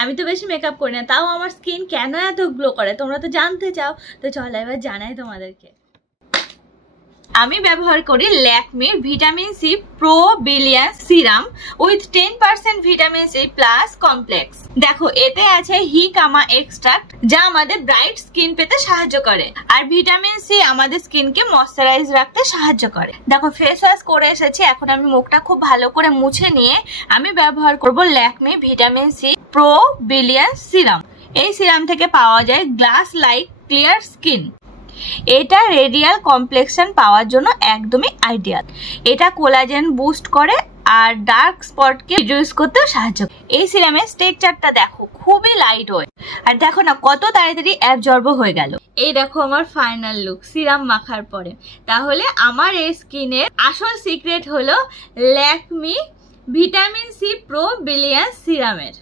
আমি তো বেশি মেকআপ করি না, তাও আমার স্কিন কেন এত গ্লো করে তোমরা তো জানতে চাও। তো চলো এবার জানাই তোমাদেরকে। আমি ব্যবহার করি ল্যাকমির vitamin C pro brilliance serum with 10% vitamin C plus complex. দেখো এতে আছে হিকামা এক্সট্রাক্ট, যা আমাদের ব্রাইট স্কিন পেতে সাহায্য করে, আর ভিটামিন সি আমাদের স্কিনকে ময়শ্চারাইজ রাখতে সাহায্য করে। দেখো ফেস ওয়াশ করে এসেছি, এখন আমি মুখটা খুব ভালো করে মুছে নিয়ে আমি ব্যবহার করব Lakme vitamin C pro brilliance serum. এই সিরাম থেকে পাওয়া যায় গ্লাস লাইক ক্লিয়ার স্কিন। এটা রেডিয়াল কমপ্লেক্সন পাওয়ার জন্য একদমই আইডিয়াল। এটা কোলাজেন বুস্ট করে আর ডার্ক স্পটকে রিডিউস করতেও সাহায্য করে। এই সিরামের স্ট্রাকচারটা দেখো খুবই লাইট ওয়েট, আর দেখো না কত তাড়াতাড়ি অ্যাবজর্ব হয়ে গেল। এই দেখো আমার ফাইনাল লুক সিরাম মাখার পরে। তাহলে আমার এই স্কিনের আসল সিক্রেট হলো ল্যাকমি ভিটামিন সি প্রো বিলিয়ান্স সিরামের।